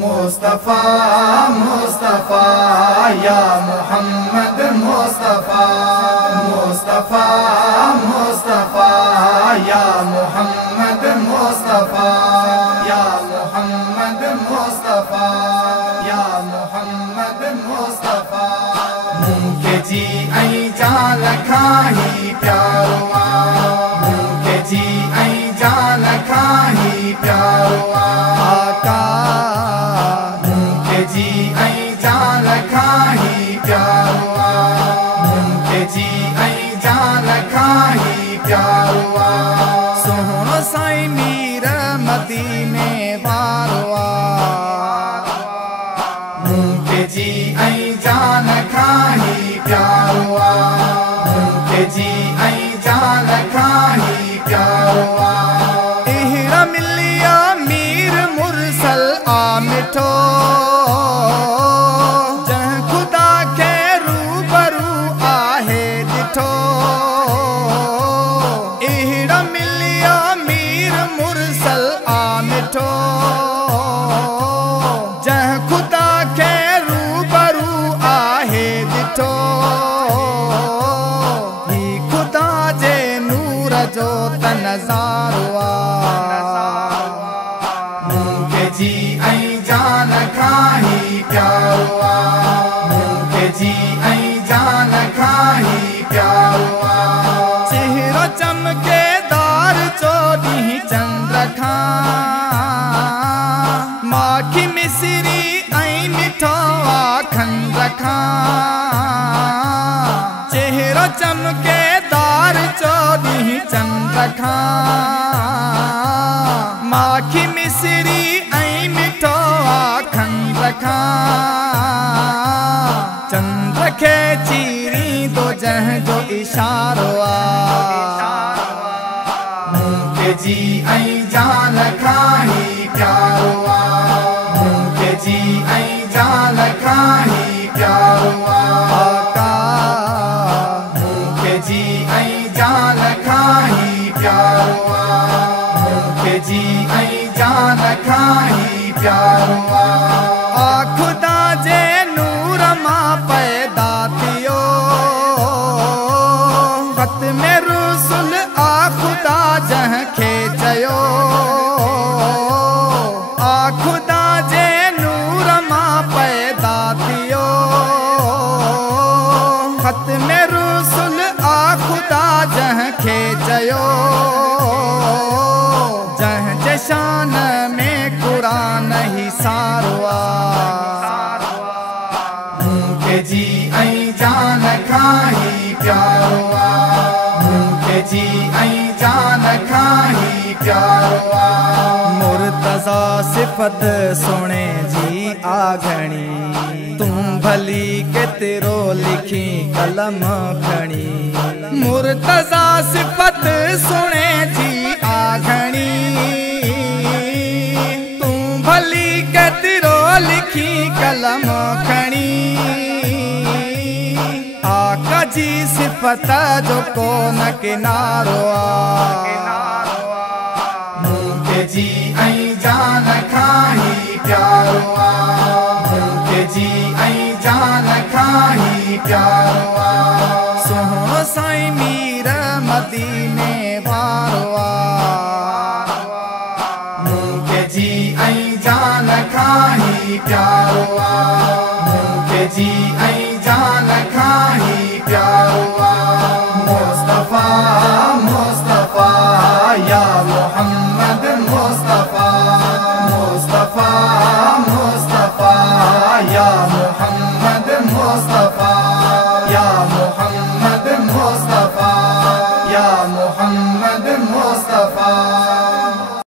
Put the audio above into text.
मुस्तफा मुस्तफा या मोहम्मद मुस्तफा मुस्तफा मुस्तफा या मोहम्मद मुस्तफा या मोहम्मद मुस्तफा या मोहम्मद मुस्तफा मुंखे जी ऐं जान खाही प्यारो मुंखे जी ऐं जान खाही प्यारो आका मुंखे जी ऐं जान खाही प्यारो मुंखे जी ऐं जान खाही प्यारो सोहणो साईं मीर मदीने वारो मुंखे जी ऐं जान खाही प्यारो मुंखे जी ऐं जान खाही प्यारो एहड़ा मिलिया मीर मुरसल आ मिठो जंहिं खुदा खे रूबरू आहे ॾिठो एहड़ा मिलिया मीर मुरसल आ मिठो जंहिं खुदा खे रूबरू आहे ॾिठो ही खुदा जे नूर जो त नज़ारो मुंखे जी ऐं जान खाही प्यारो मुंखे जी ऐं जान खाही प्यारो चेहरो चमकेदार चोॾहीं चंद्र खां माखी मिसरी ऐं मिठो खंड खां चेहरो चमकेदार चोॾहीं चंद्र खां माखी मिसरी ऐं मिठो खंड खां चंद्र खे चीरींदो जंहिंजो इशारो मुंखे जी ऐं जान खाही प्यारो मुंखे जी ऐं जान खाही प्यारो आका मुंखे जी ऐं जान खाही प्यारो मुंखे जी ऐं जान खाही प्यारो खुदा जे नूर मां पैदा थियो ख़त में रुसुल आ खुदा जंहिंखे चयो खुदा जे नूर मां पैदा थियो ख़त में रुसुल आ खुदा जंहिंखे चयो जंहिंजे शान में क़ुरान ही सारो मुंखे जी ऐं जान खाही प्यारो मुंखे जी ऐं जान खाही प्यारो मुर्तज़ा सिफ़त सोणे जी आघणी तूं भली केतिरो लिखी कलम खणी मुर्तज़ा सिफ़त सोणे जी आघणी तूं भली केतिरो लिखी कलम खणी आका जी सिफ़त जो कोन किनारो मुंखे जी ऐं जान खाही प्यारो मुंखे जी ऐं जान खाही प्यारो सोहणो साईं मीर मदीने वारो मुंखे जी ऐं जान खाही प्यारो मुंखे जी